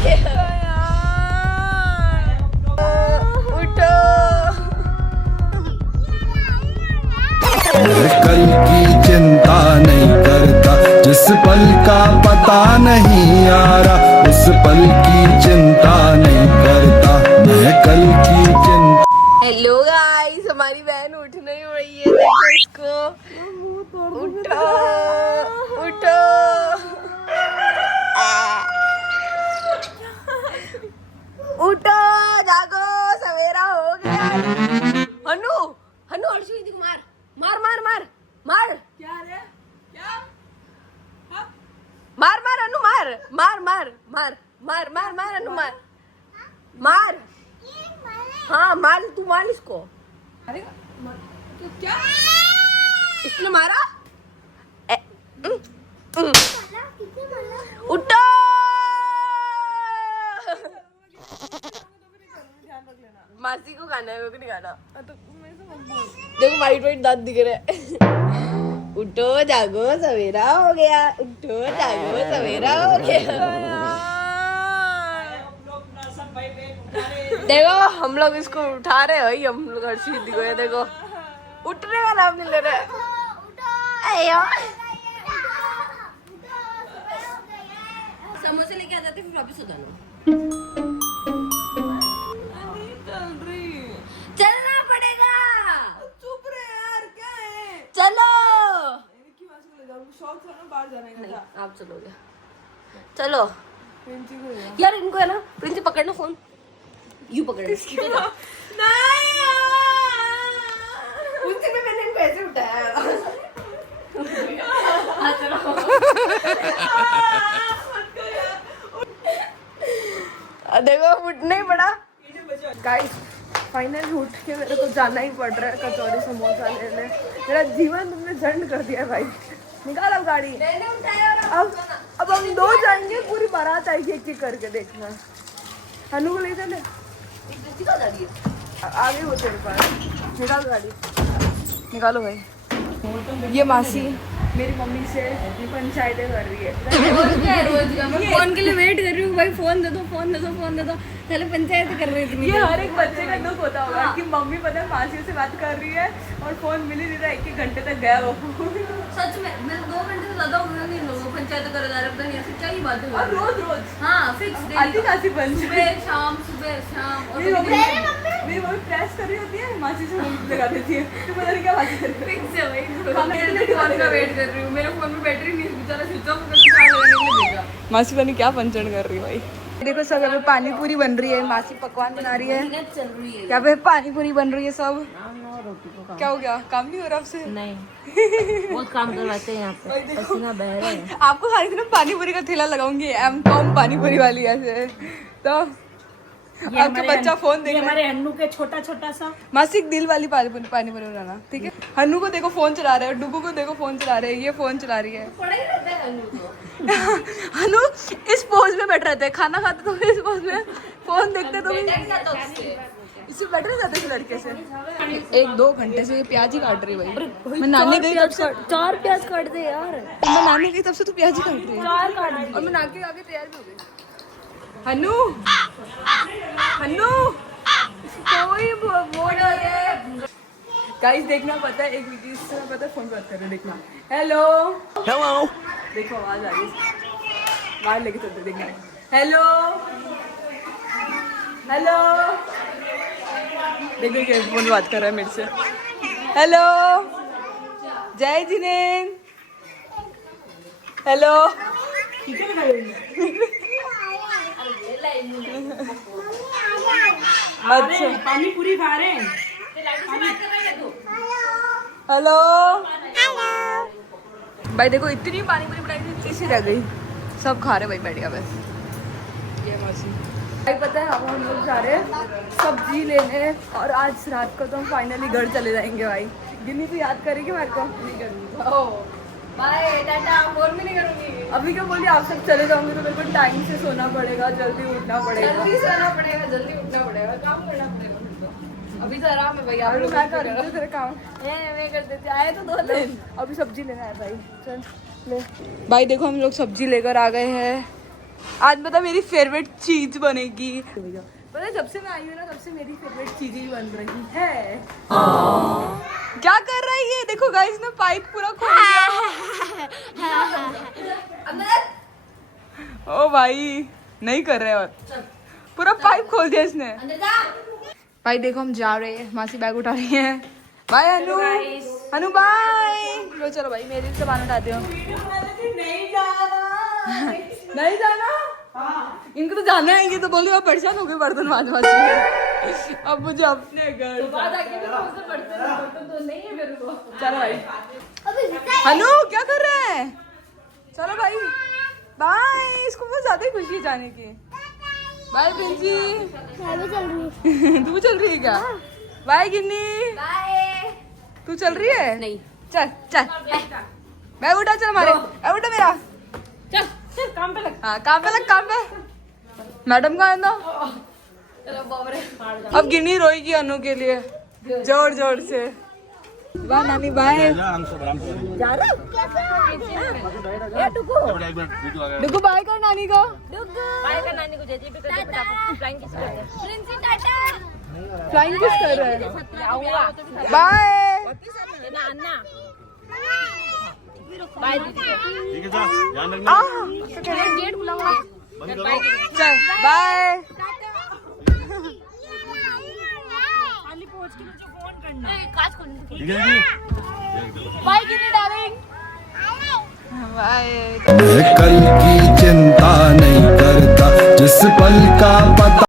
उठो। कल की चिंता नहीं करता, जिस पल का पता नहीं आ रहा उस पल की चिंता नहीं करता, मैं कल की चिंता। हेलो गाइस, हमारी बहन उठ नहीं रही है, देखो इसको। उठो उठो। उठो, जागो, सवेरा हो गया। हनु हनु हर्षित को मार मार मार मार मार। क्या रे? क्या? मार मार अनु मार मार मार मार मार मार मार अनु मार मार। हाँ मार, तू मार इसको। अरे तो क्या? इसने मारा। उठो। मासी को खाना है, मेरे को नहीं खाना। तो मेरे से मत बोल। देखो वाइट वाइट दांत दिख रहे हैं। उठो जागो, सवेरा हो गया। उठो जागो, सवेरा हो गया। देखो हम लोग इसको उठा रहे हैं भाई, हम लोग हर्षित को, ये देखो उठने का नाम नहीं ले रहे। अयो समोसे लेके आ जाते, फिर वापस हो जाना। नहीं चल रही। चलना पड़ेगा। चुप रहे यार, क्या है? चलो। की बात ले जाओ, शौक था ना बाहर जाने का। नहीं आप चलोगे, चलो। प्रिंसी को ले जाओ। यार इनको है ना, प्रिंसी पकड़ना फोन, यू पकड़। नहीं उस दिन में मैंने इनको ऐसे उठाया। देखो उठना ही पड़ा। गाइस फाइनली उठ के मेरे को जाना ही पड़ रहा है कचौरी समोसा लेने। मेरा जीवन तुमने झंड कर दिया भाई। निकाल अब गाड़ी। अब हम दो जाएंगे, पूरी बारात आएगी एक एक करके, देखना। हनु को ले चले, आगे हो तेरे पास। निकाल गाड़ी, निकालो भाई। ये मासी मेरी मम्मी से पंचायतें कर रही है। फोन के लिए वेट कर रही हूँ भाई, फोन दे दो फोन दे दो फोन दे दो, पहले पंचायत कर रही थी। ये हर एक बच्चे का दुख होता होगा कि मम्मी पता है मासी से बात कर रही है और फोन मिल ही नहीं रहा, एक घंटे तक गया वो। सच में मैं 2 घंटे से ज्यादा हो गए नहीं, लोगों पंचायत कर जा रहे, पता नहीं ऐसी क्या ही बातें हो और रोज रोज हाँ फिक्स आधी खासी पंचायत। सुबह शाम और मेरी मम्मी प्रेस कर रही होती है, मासी से फोन लगा देती है, तो पता नहीं क्या बात कर रही है। फिक्स है भाई। फोन का वेट कर रही हूँ, मेरे फोन में बैटरी नहीं है, बेचारा स्विच ऑफ करके चार्ज लगाने के लिए देगा। मासी पता नहीं क्या पंचन कर रही है भाई। देखो सब यहाँ पे पानी पूरी बन रही है, मासी पकवान बना रही है, चल रही है यहाँ पे पानी पूरी बन रही है सब। क्या हो गया, काम नहीं हो रहा आपसे? नहीं बहुत काम करवाते हैं यहाँ पे, पसीना बह रहा है। आपको सारी दिन पानी पूरी का ठेला लगाऊंगी, एम.कॉम पानी पूरी वाली ऐसे। तो आपका बच्चा फोन देख रहा है। हमारे हन्नू के छोटा छोटा सा मासिक दिल वाली पानी पूरी बनाना, ठीक है। हन्नू को देखो फोन चला रहे हैं, डुगू को देखो फोन चला रहे हैं, ये फोन चला रही है। हनु इस पोज में बैठ रहते हैं, खाना खाते तो इस पोज में, फोन देखते तो इससे बैठ रहे जाते लड़के से। 1-2 घंटे से ये प्याज ही काट रही है भाई। मैं नानी गई तब से 4 प्याज काट दे यार। मैं नानी गई तब से तू प्याज ही काट रही है। 4 काट दे। और मैं नाके आगे तैयार भी हो गई। हनु हनु कोई बोल रही है। गाइस देखना, पता है एक वीडियो से पता है फोन बात कर रहे हैं, देखना। हेलो हेलो, देखो आवाज आ रही है, बाहर लेके चलते, देखना। हेलो हेलो, देखो क्या फोन बात कर रहा है मेरे से। हेलो जय जिनेन, हेलो। अच्छा पानी पूरी खा रहे हैं। हेलो भाई, देखो इतनी पानी पूरी बनाई थी, तीसरी रह गई, सब खा रहे भाई बैठ गया बस। ये मौसी भाई पता है अब हम लोग जा रहे हैं सब्जी लेने, और आज रात को तो हम फाइनली घर चले जाएंगे भाई। गिन्नी तो याद करेगी मेरे को? नहीं करूँगी, बाय टाटा, फोन भी नहीं करूँगी। अभी क्या बोलिए, आप सब चले जाओगे तो मेरे को टाइम से सोना पड़ेगा, जल्दी उठना पड़ेगा, जल्दी सोना पड़ेगा, जल्दी उठना पड़ेगा, काम करना पड़ेगा। अभी तो आराम है भाई, आप लोग क्या कर रहे हो? तेरा काम मैं कर देते, आए तो 2 दिन। अभी सब्जी लेना है भाई, चल ले। भाई देखो हम लोग सब्जी लेकर आ गए हैं, आज पता मेरी फेवरेट चीज बनेगी। पता जब से मैं आई हूँ ना तब से मेरी फेवरेट चीज ही बन रही है। क्या कर रहा है ये? देखो गाइस ने पाइप पूरा खोल दिया। ओ भाई नहीं कर रहे और पूरा पाइप खोल दिया इसने। भाई देखो हम जा रहे हैं, मासी बैग उठा रही है। बाय अनु। अनु बाय। लो चलो भाई मेरे से बाल उठाते हो। नहीं जाना। इनको तो जाना है, ये तो बोले मैं परेशान हो गई बर्तन मांज मांज के। अब मुझे अपने घर चलो भाई। अनु क्या कर रहे हैं? चलो भाई बाय। इसको बहुत ज्यादा ही खुशी है जाने की। बाय प्रिंसी। तू चल रही है क्या? बाय गिन्नी। तू चल रही है? नहीं। चल चल मैं उठा। चल हमारे उठा मेरा। चल चल काम पे लग। हाँ काम पे लग काम पे। मैडम कहाँ है ना? अब गिन्नी रोएगी अनु के लिए जोर जोर से। बाय नानी बाय। जा रहा डुगू बाय कर नानी को। बाय का नानी को जेजी भी करते फ्लाइंग किस करते प्रिंसी टाटा फ्लाइंग किस कर रहे हैं? बाय ना अन्ना बाय दीदी ठीक है सर ध्यान रखना गेट खुलाऊंगा चल बाय। खाली पहुंच के मुझे फोन करना। काज खोल ठीक है जी बाय गिनी डार्लिंग बाय। मैं कल की चिंता नहीं करता जिस पल का पता